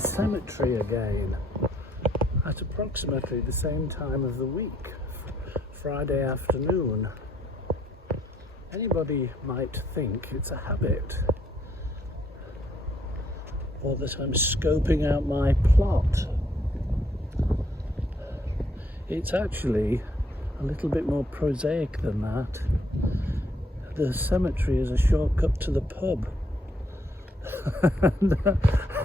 the cemetery again at approximately the same time of the week, Friday afternoon. Anybody might think it's a habit, or that I'm scoping out my plot. It's actually a little bit more prosaic than that. The cemetery is a shortcut to the pub.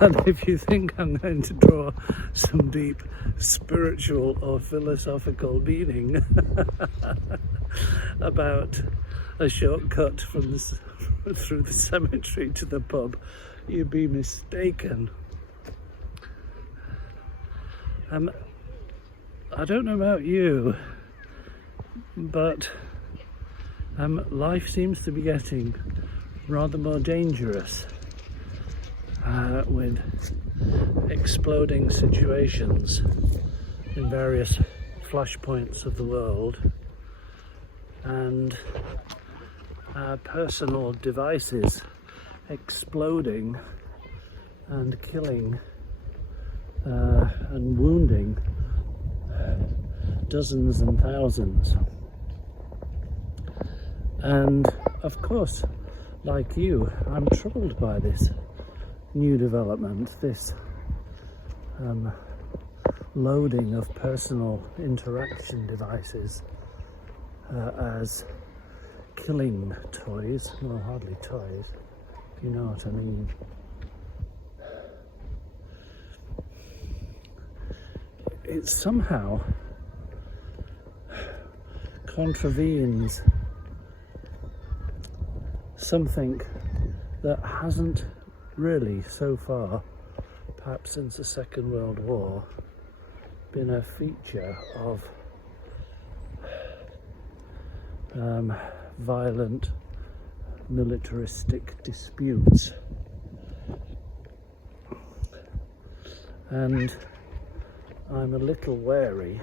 And if you think I'm going to draw some deep spiritual or philosophical meaning about a shortcut from through the cemetery to the pub, you'd be mistaken. I don't know about you, but life seems to be getting rather more dangerous with exploding situations in various flashpoints of the world, and personal devices exploding and killing and wounding dozens and thousands. And of course, like you, I'm troubled by this new development, this loading of personal interaction devices as killing toys. Well, hardly toys, if you know what I mean. It somehow contravenes something that hasn't really so far, perhaps since the Second World War, been a feature of violent militaristic disputes. And I'm a little wary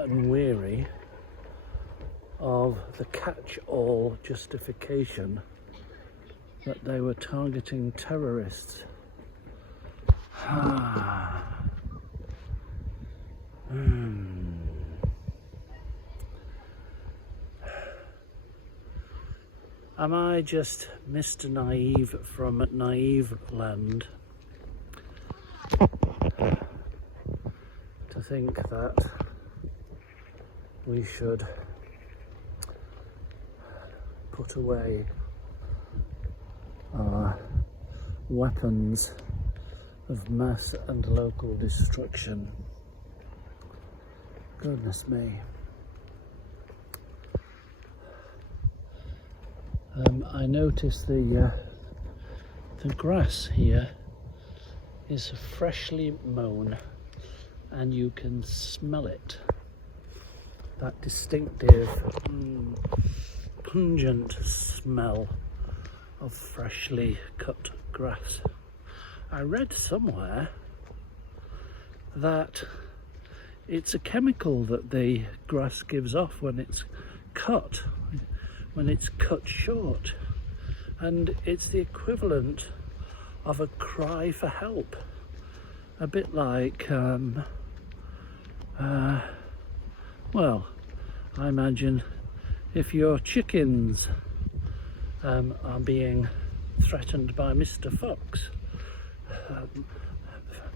and weary of the catch-all justification that they were targeting terrorists. Am I just Mr. Naive from Naive Land to think that we should put away our weapons of mass and local destruction? Goodness me. I notice the grass here is freshly mown, and you can smell it. That distinctive, pungent smell of freshly cut grass. I read somewhere that it's a chemical that the grass gives off when it's cut short, and it's the equivalent of a cry for help, a bit like well, I imagine if your chickens are being threatened by Mr. Fox,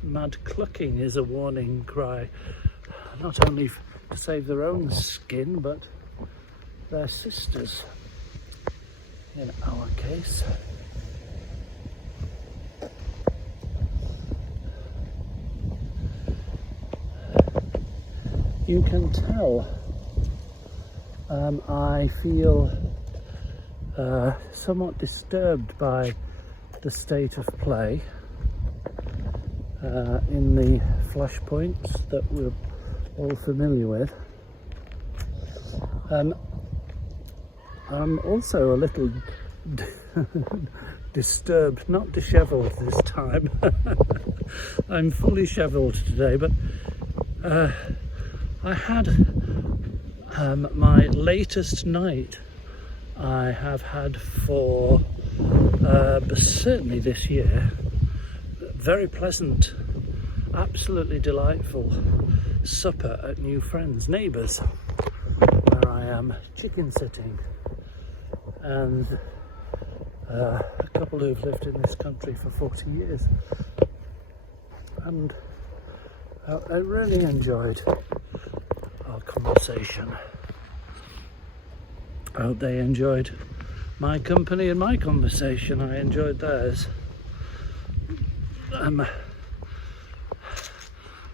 mad clucking is a warning cry, not only to save their own skin but their sisters in our case. You can tell I feel somewhat disturbed by the state of play in the flashpoints that we're all familiar with. I'm also a little disturbed, not dishevelled this time. I'm fully shevelled today, but I had my latest night I have had for certainly this year, very pleasant, absolutely delightful supper at new friends, neighbours, where I am chicken sitting, and a couple who've lived in this country for 40 years, and I really enjoyed our conversation. I hope they enjoyed my company and my conversation. I enjoyed theirs.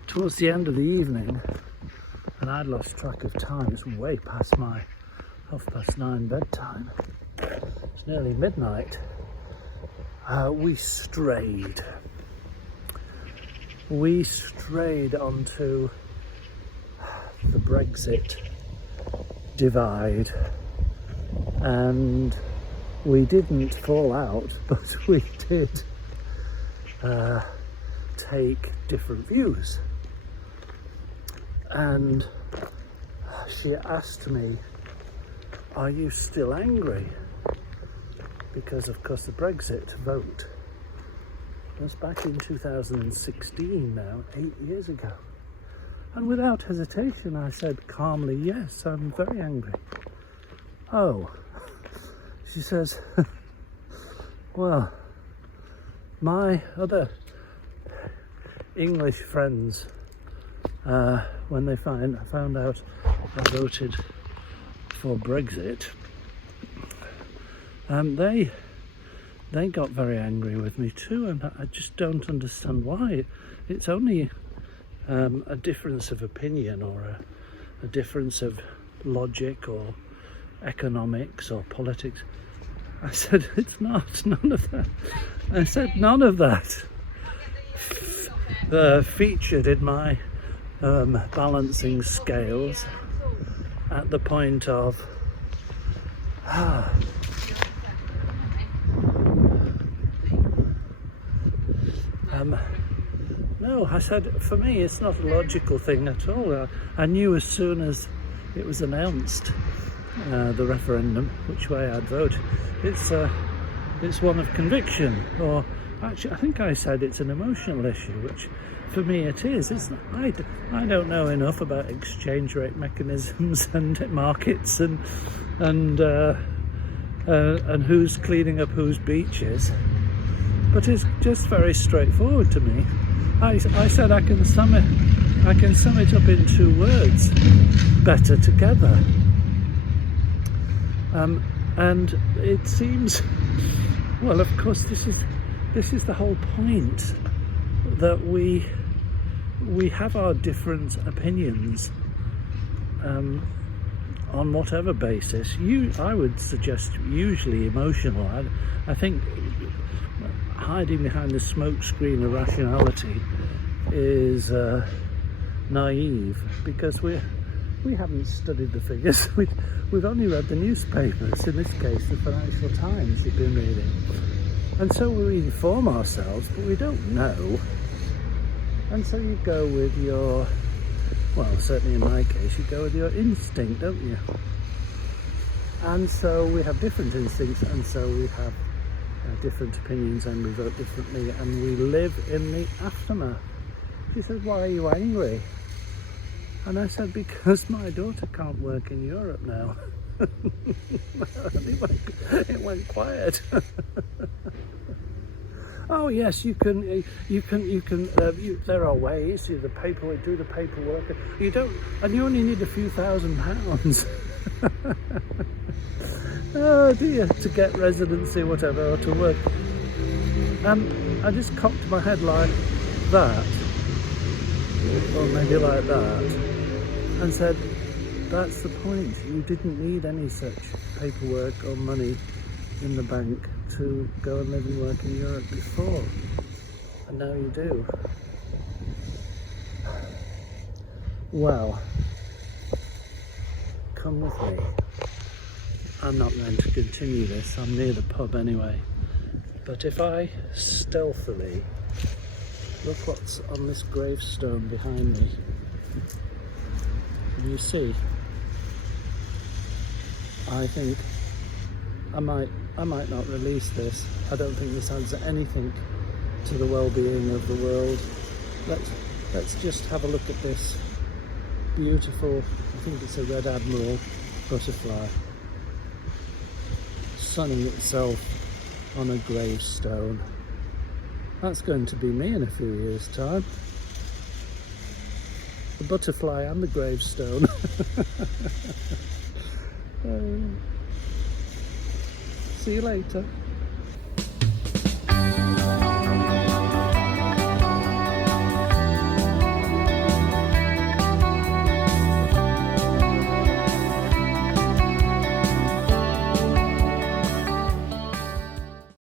Towards the end of the evening, and I'd lost track of time, it's way past my 9:30 bedtime, it's nearly midnight, we strayed onto the Brexit divide, and we didn't fall out, but we did take different views. And she asked me, are you still angry? Because of course the Brexit vote was back in 2016 now, 8 years ago. And without hesitation I said calmly, yes, I'm very angry. Oh, she says, well, my other English friends, when they found out I voted for Brexit, they got very angry with me too, and I just don't understand why. It's only a difference of opinion, or a difference of logic or economics or politics. I said, it's not, none of that. I said, none of that featured in my balancing scales at the point of no, I said, for me it's not a logical thing at all. I knew as soon as it was announced, the referendum, which way I'd vote. It's one of conviction, or actually I think I said it's an emotional issue, which for me it is. I don't know enough about exchange rate mechanisms and markets and who's cleaning up whose beaches, but it's just very straightforward to me. I said I can sum it up in 2 words: better together. And it seems, well, of course, this is the whole point, that we have our different opinions on whatever basis. I would suggest usually emotional. I think hiding behind the smokescreen of rationality is naive, because we haven't studied the figures. We've only read the newspapers, in this case the Financial Times we've been reading. And so we inform ourselves, but we don't know. And so you go with your, well, certainly in my case, you go with your instinct, don't you? And so we have different instincts, and so we have different opinions, and we vote differently, and we live in the aftermath. She said, why are you angry? And I said, because my daughter can't work in Europe now. It went quiet. Oh yes, you can. There are ways. Do the paperwork. You don't, and you only need a few £1,000. Oh dear, to get residency, whatever, or to work. And I just cocked my head like that, or maybe like that, and said, that's the point. You didn't need any such paperwork or money in the bank to go and live and work in Europe before, and now you do. Well, come with me. I'm not going to continue this. I'm near the pub anyway. But if I stealthily look what's on this gravestone behind me, and you see, I think I might not release this. I don't think this adds anything to the well-being of the world. Let's just have a look at this beautiful, I think it's a red admiral butterfly, sunning itself on a gravestone. That's going to be me in a few years' time. The butterfly and the gravestone. See you later.